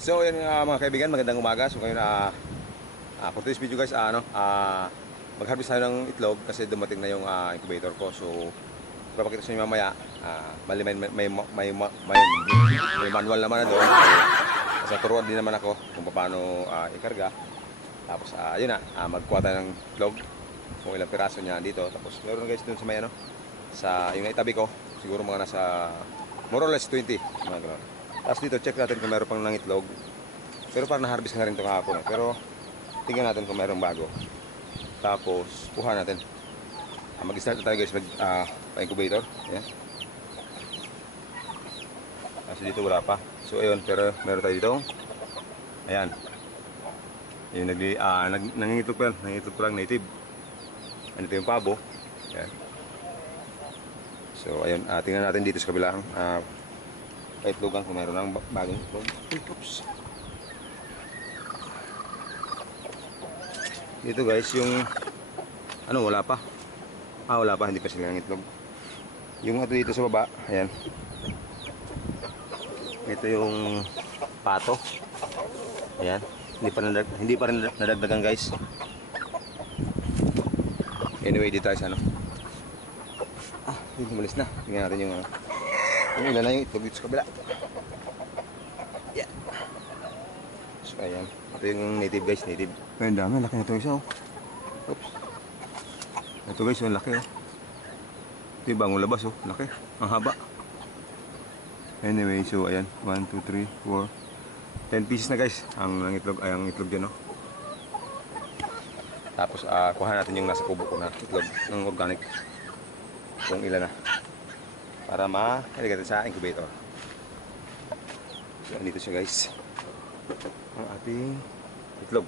So yun mga kaibigan, magandang umaga. So ngayon for this video guys, mag-harvest tayo ng itlog kasi dumating na yung incubator ko. So papakita sa inyo mamaya. Bali may manual naman na doon. So turuan din naman ako kung paano ikarga. Tapos yun na, magkuha tayo ng itlog kung ilang piraso niya dito. Tapos meron guys doon sa may sa yung naitabi ko, siguro mga nasa more or less 20 mga ganun. Tapos dito, check natin kung meron pang nangitlog. Pero parang na-harvest na rin ito kahapon. Pero tingnan natin kung meron bago. Tapos, kuha natin. Mag-start na tayo guys, pa-incubator. Ayan. Kasi dito wala pa. So, ayun, pero meron tayo dito. Ayan. Yung nangingitlog pa yan. Nangingitlog pa lang native. Ano ito yung pabo. Ayan. So, ayun, tingnan natin dito sa kabilang paitlogan kung meron ng bagong itlog. Oops. Dito guys, yung wala pa. Wala pa, hindi pa sila ng itlog. Yung dito sa baba, ayan. Ito yung pato. Ayan, hindi pa rin nadagdagan guys. Anyway, dito tayo sa hindi umalis na. Tingnan natin yung ilan na yung itlog dito sa kabila. Yeah. So ayan, ito yung native guys, native. Ayun, dami, laki na ito isa. Oops. Ito guys, yung laki. Ito yung bagong labas, laki, ang haba. Anyway, so ayan, 1, 2, 3, 4 10 pieces na guys ang itlog, ang itlog dyan. Tapos kuha natin yung nasa kubo ko na itlog ng organic, kung ilan na, para ma-ilagay natin sa incubator. So andito siya guys, ang ating itlog.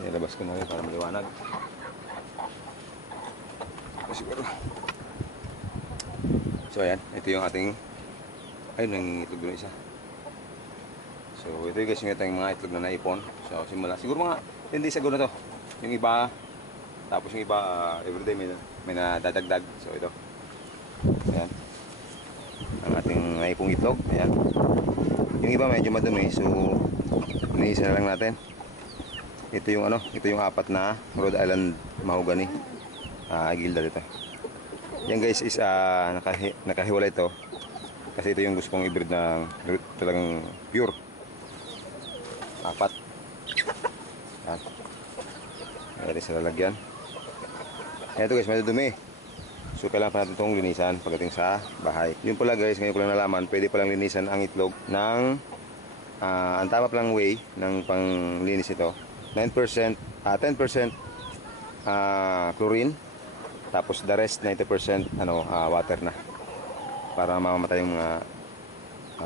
Nilabas ko na rin para maliwanag. Siguro. So ayan, ito yung ating, ayun, ang itlog doon isa. So ito guys yung ating mga itlog na naipon. So simula, siguro mga 10 days ago na to. Yung iba, tapos yung iba everyday may nadadagdag. So ito, ayan, ang ating naipong itlog. Ayan, yung iba medyo madumi, so iniisa na lang natin. Ito yung ito yung apat na Rhode Island mahogany gilda dito. Yan guys is nakahiwalay ito kasi ito yung gusto kong i-breed ng talagang pure. Apat. Yan. Ito sa lalagyan. Ito guys, madudumi. So kailangan pa natin itong linisan pagdating sa bahay. Yun pala guys, ngayon ko lang nalaman, pwede palang linisan ang itlog ng ang tama palang way ng panglinis ito, 9%, 10% chlorine, tapos the rest 90% water na, para mamamatay yung mga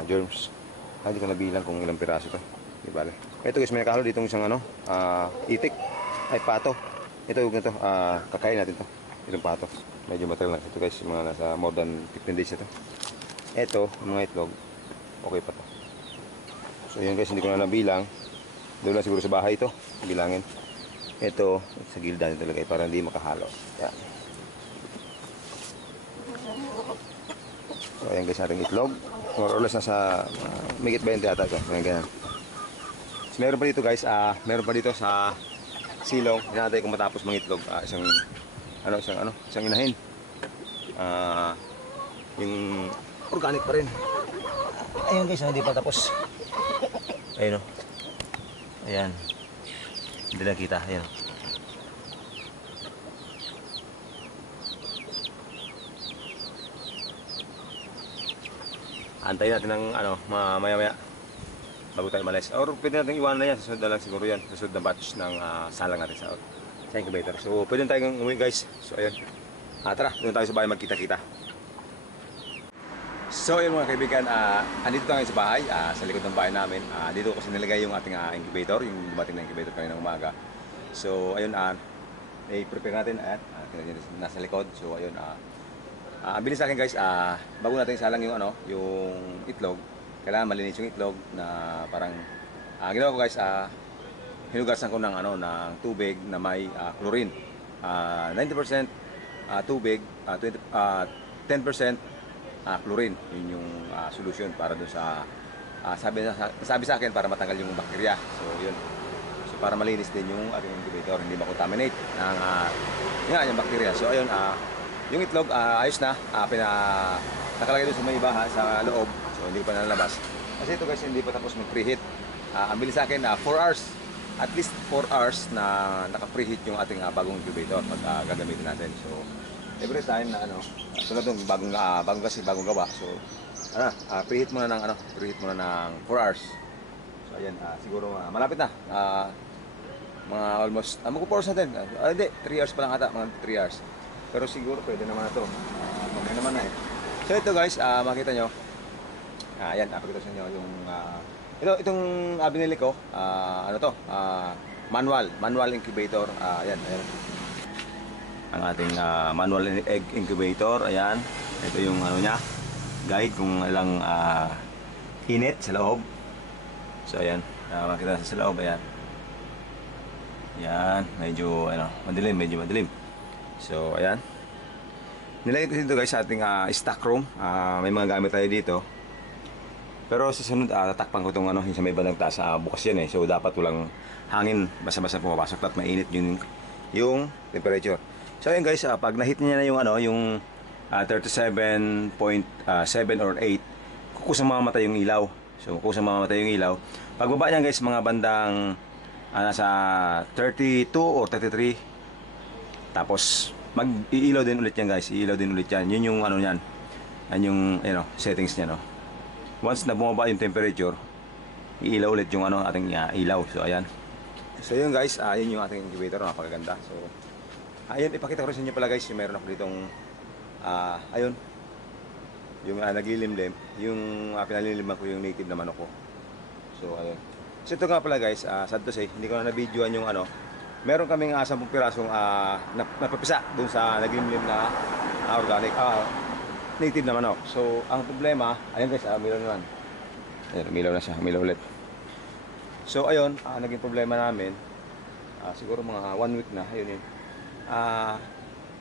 germs. Hindi ko nabilang kung ilang piraso ito. Di bale. Ito guys, may nakahalo ditong isang itik, ay pato. Ito kakain natin to. Itong pato. Medyo matagal na ito guys, mga nasa more than 15 days ito. Ito, mga itlog, okay pa to. So yun guys, hindi ko na nabilang. Doon lang siguro sa bahay ito, bilangin. Ito, sa gilda nito talaga para hindi makahalo. Yan. So ayan guys, ating itlog. More or less nasa migit 20 ata ito. Ganyan. So, meron pa dito guys, meron pa dito sa silong. Hinatay kung matapos mangitlog, isang inahin. Yung organic pa rin. Ayun guys, hindi pa tapos. Ayun ayan. Hindi na kita. Ayun. Antayin natin ng maya-maya bago tayo malis. Or pwede natin iwanan na yan. Susunod na lang siguro yan. Susunod na batch ng salang natin sa incubator. So pwede tayong umuwi guys. So ayun. Tara, doon tayo sa bahay magkita-kita. So yun mga kaibigan, andito tayo sa bahay, sa likod ng bahay namin. Dito kasi nilagay yung ating incubator, yung dumating na incubator kanina umaga. So ayun, i-prepare natin, ayan, nasa likod. So ayun, ang bilis sa akin guys, bago natin salang yung itlog, kailangan malinis yung itlog na parang ginawa ko guys, hinugasan ko ng ng tubig na may chlorine. 90% tubig, 10% chlorine. Yun yung solution para doon sa sabi sa akin para matanggal yung bakterya. So yun. So para malinis din yung ating incubator, hindi ma-contaminate ng yung bakterya. So ayun, yung itlog ayos na, nakalagay doon sa may baha sa loob. So hindi pa nalalabas. Kasi ito guys, hindi pa tapos mag-preheat. Ang bilis sa akin 4 hours. At least 4 hours na naka-preheat yung ating bagong incubator pag gagamitin natin. So every time na tulad ng bagong gawa. So preheat muna ng 4 hours. So ayan, siguro malapit na. Mga almost mag-4 hours natin. Hindi, 3 hours pa lang ata, mga 3 hours. Pero siguro pwede naman na ito. Mamaya naman na eh. So ito guys, makita nyo. Ayan, pakita sa inyo yung itong binili ko, manual incubator. Ayan. Ang ating manual egg incubator. Ayan, ito yung niya, guide kung ilang init sa loob. So ayan, makita sa loob. Ayan, medyo medyo madilim. So ayan, nilagay ko dito guys sa ating stock room. May mga gamit tayo dito. Pero sa sunod, tatakpan ko itong yung sa may bandang taas. Bukas yan eh. So dapat walang hangin basta-basta pumapasok at mainit yung temperature. So ayun guys, pag na-hit niya na yung 37.7 or 8, kukusang mamamatay yung ilaw. So kukusang mamamatay yung ilaw. Pagbaba niyan guys, mga bandang nasa 32 or 33. Tapos mag-iilaw din ulit yan guys. Iilaw din ulit yan. Yun yung niyan. Yan yung settings niya, no. Once na bumaba yung temperature, iilaw ulit yung ating ilaw. So ayan. So yun guys, yun yung ating incubator, napakaganda. So ayun, ipakita ko rin sa inyo pala guys, yung meron ako ditong ayun, yung naglilimlim, yung pinaliliman ko yung native na manok ko. So ayun. So ito nga pala guys, sad to say, hindi ko na na-videoan yung meron kaming 10 pirasong napapisa dun sa naglilimlim na organic native na manok. So ang problema, ayun guys, umilaw naman. Ayun, umilaw na siya, umilaw ulit. So ayun, naging problema namin, siguro mga 1 week na, ayun yun.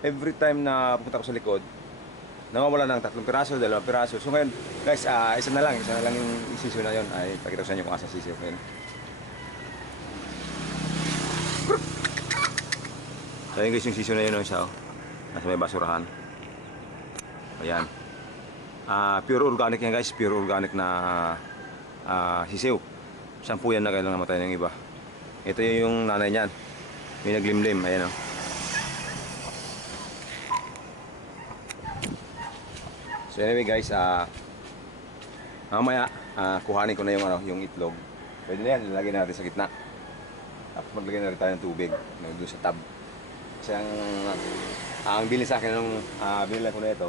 Every time na pupunta ko sa likod, nawawala ng 3 piraso, 2 piraso. So ngayon, guys, isa na lang yung isisyo na yun. Ay, pakita ko sa inyo kung asa sisyo ko yun. So ayun guys, yung sisyo na yun, isa, nasa may basurahan. Ayan. Pure organic yan guys, pure organic na sisiw. 10 yan na kailang namatay ng iba. Ito yung nanay niyan. May naglimlim, ayan o. So anyway guys, mamaya kuhanin ko na yung itlog. Pwede na yan, ilagay natin sa gitna. Tapos maglagay na rin tayo ng tubig doon sa tab. Kasi ang bilhin sa akin nung binili ko na ito,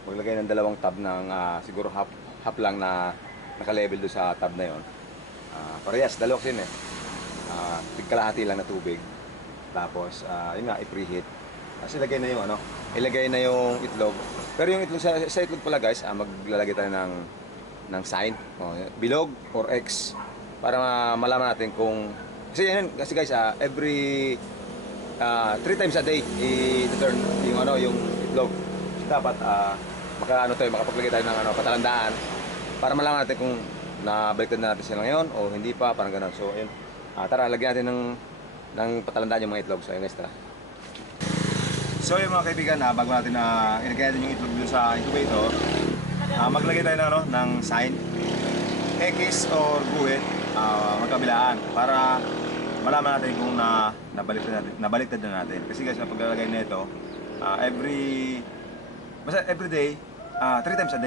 maglagay ng 2 tab ng siguro half lang na naka-level doon sa tab na yon. Parehas, 2 kasi eh. Tigkalahati lang na tubig. Tapos yun nga, i-preheat. Kasi ilagay na yung itlog. Pero yung itlog sa itlog pala guys, maglalagay tayo ng sign, bilog or X, para malaman natin kung kasi guys, every 3 times a day i-turn yung itlog. So, dapat makapaglagay tayo ng patalandaan para malaman natin kung nabaliktad na natin sila ngayon o hindi pa, parang gano'n. So ayun, tara, lagyan natin ng patalandaan yung mga itlog. So ayun guys, tara. So yung mga kaibigan, bago natin ilagay natin yung itlog dun sa incubator, maglagay tayo ng sign, X or guhit, magkabilaan, para malaman natin kung nabaliktad na natin. Kasi guys, pag lalagay na ito, every day, 3 times a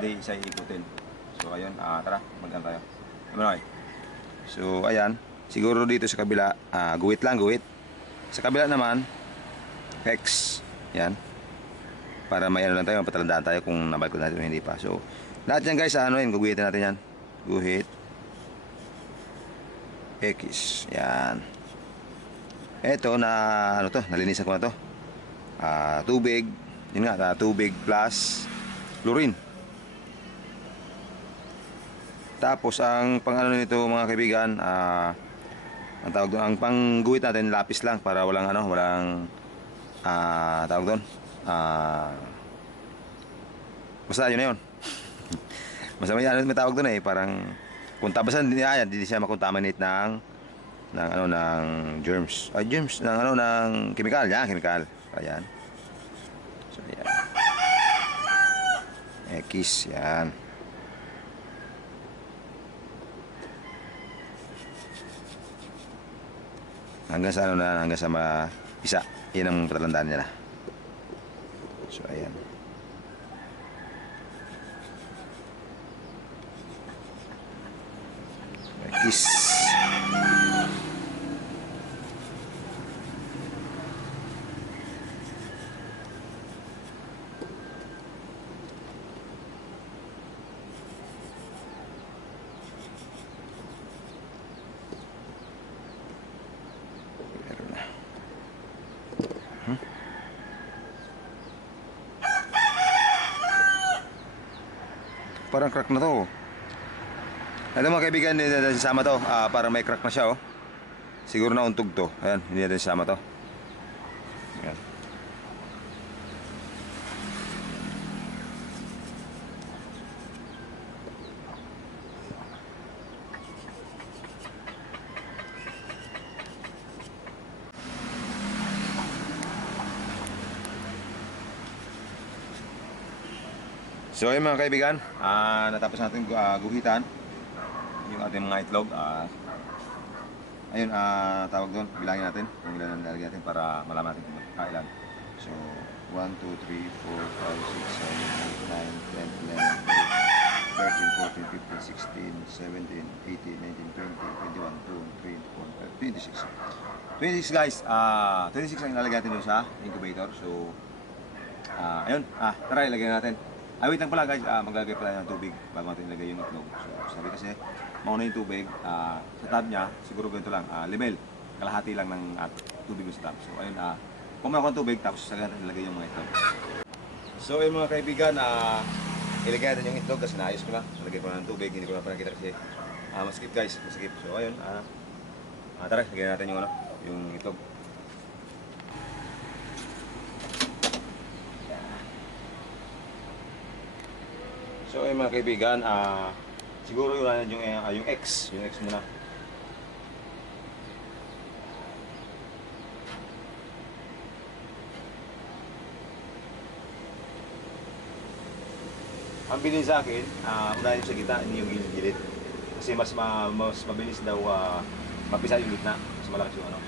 day isa iikutin. So ayun, tara, mag-ano tayo. So ayan, siguro dito sa kabila, guhit lang, guhit. Sa kabila naman, X, yan. Para may lang tayo, patalandaan tayo kung nabaliktad natin o hindi pa. So lahat yan guys, guguhitin natin yan. Guhit, X, yan. Eto na, nalinisan ko na to. Tubig, yun nga, tubig plus chlorine. Tapos ang pang nito mga kaibigan, ang tawag doon, ang pangguhit natin lapis lang para walang tawag doon, basta yun na yun. Masama yan, may tawag doon eh, parang basta hindi siya makontaminate ng ano ng germs. Germs ng ano ng chemical, yan, chemical. Ayan. So ayan. X, yan. Hanggang sa ano na, hanggang sa isa. Yan ang patalandaan niya na. So ayan. X. Parang crack na to. Alam mga kaibigan, hindi natin sasama to. Parang may crack na siya, oh. Siguro na untog to. Ayan, hindi natin sasama to. Ayan. So ayun mga kaibigan, natapos natin guhitan yung ating mga itlog. Ayun, tawag doon, bilangin natin kung ilan ang lalagyan natin para malaman natin kung kailan. So 1, 2, 3, 4, 5, 6, 7, 8, 9, 10, 11, 12, 13, 14, 15, 16, 17, 18, 19, 20, 21, 22, 23, 24, 26. 26 guys, 26 ang ilalagay natin doon sa incubator. So ayun, tara ilagay natin. Wait lang pala guys, maglalagay pala ng tubig bago natin ilagay yung itlog. So sabi kasi, mauna yung tubig, sa tab niya, siguro ganito lang, level, kalahati lang ng tubig sa tab. So ayun, kumuha ko ng tubig, tapos saka natin ilagay yung mga itlog. So ayun mga kaibigan, ilagay natin yung itlog kasi naayos ko na. Ilagay ko na ng tubig, hindi ko na panakita kasi maskip guys, maskip. So ayun, tara, ilagay natin yung, yung itlog. So ayun mga kaibigan, siguro yung X muna. Ang bilin sa akin, unahin sa gitna, hindi yung gilid-gilid. Kasi mas mabilis daw mapisa yung gitna, mas malakas yung ano.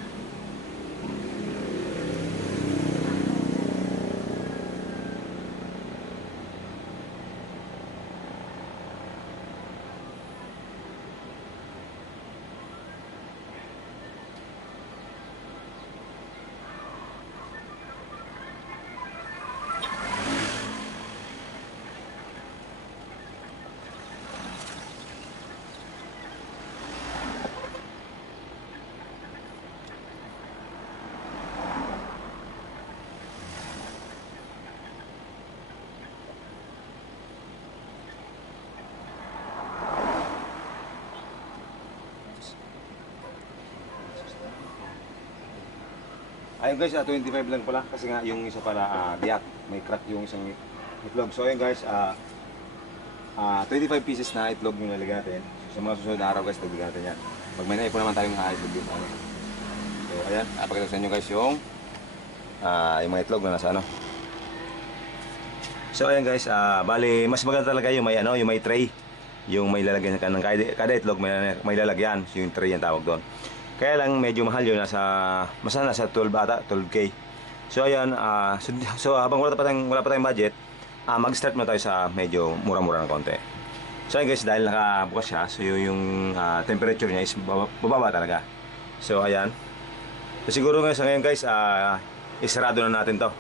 Ayun guys, 25 lang pala kasi nga yung isa pala biyak, may crack yung isang itlog. So ayun guys, 25 pieces na itlog yung lalagyan natin. So, sa mga susunod na araw guys, dagdagan natin yan. Pag may naipon naman tayong itlog yung ano. So ayan, pakita ko sa inyo guys yung mga itlog na nasa ano. So ayan guys, bali mas maganda talaga yung may ano, yung may tray. Yung may lalagyan ng kada itlog may lalagyan, so yung tray yung tawag doon. Kaya lang medyo mahal yun, nasa 12 ata, 12K. So ayan, so habang wala pa tayong budget, mag-start muna tayo sa medyo mura-mura ng konti. So ayan guys, dahil nakabukas siya, so yung temperature niya is bababa talaga. So ayan. So siguro ngayon guys, isarado na natin to.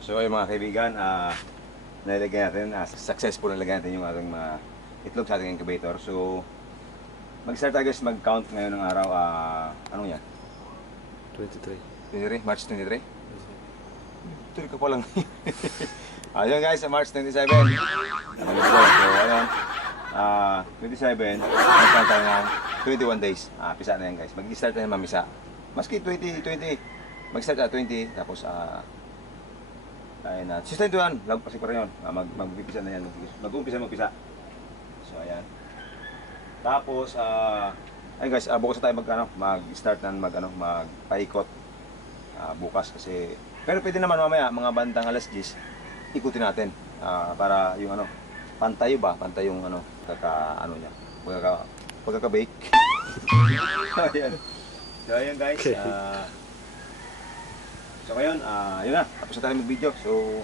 So ay mga kaibigan, nalagyan natin, successful nalagyan natin yung ating mga itlog sa ating incubator. So, mag-start tayo guys, mag-count ngayon ng araw, anong yan? 23. 23? March 23? Tuloy ka pa lang. Ayun guys, sa March 27. So, ayun. 27, mag-count tayo ng 21 days. Pisa na yan guys. Mag-start tayo mamisa. Maski 20, mag-start 20, tapos, ayun na. Since 21, lagpasik pa rin yun. Mag-umpisa na yan. Mag-umpisa. So, ayan. Tapos, ay guys, bukas na tayo mag-start na magpaikot bukas kasi pero pwede naman mamaya mga bandang alas 10 ikutin natin para yung pantay yung niya pagkaka-bake. Ayan. So ayan guys. So ngayon, yun na, tapos na tayo mag-video. So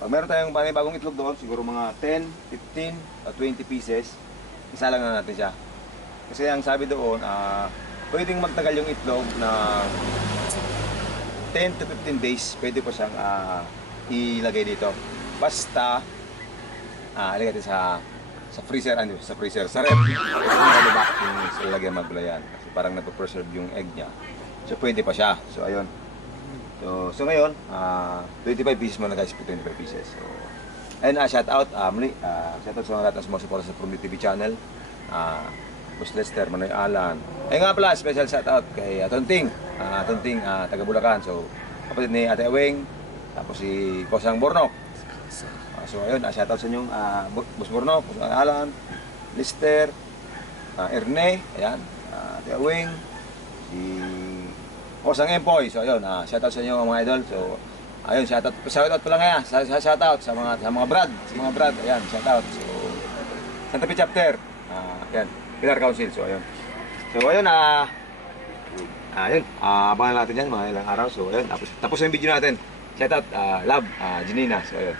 pag meron tayong bagong itlog doon, siguro mga 10, 15, 20 pieces, isa lang na natin siya. Kasi ang sabi doon, pwedeng magtagal yung itlog na 10 to 15 days, pwede po siyang ilagay dito. Basta, ilagay natin sa freezer, sa ref. Yung sa lagyan magbulayan. Kasi parang nagpo-preserve yung egg niya. So pwede pa siya. So ayun. So ngayon, 25 pieces muna guys, 25 pieces. So, ayun, shout out muli. Shout out sa mga lahat ng sumusuporta sa From TV channel. Boss Lester, Manoy Alan. Ay nga pala, special shout out kay Tonting. Tonting, taga Bulacan. So, kapatid ni Ate Aweng, tapos si Kosang Bornok. So, ayun, shout out sa inyong Boss Bornok, Boss Alan, Lester, Erne, ayan, Ate Aweng, si Kosang Empoy. So, ayun, shout out sa inyo mga idol. So, ayun, shout out pala nga, shout out sa mga Brad, ayan, shout out. So, Santa Fe chapter. Ayan. Pilar Council. So ayun. Ayun, abangan natin yan mga ilang araw. So ayun, tapos yung video natin. Shout out, Love, Janina. So ayun.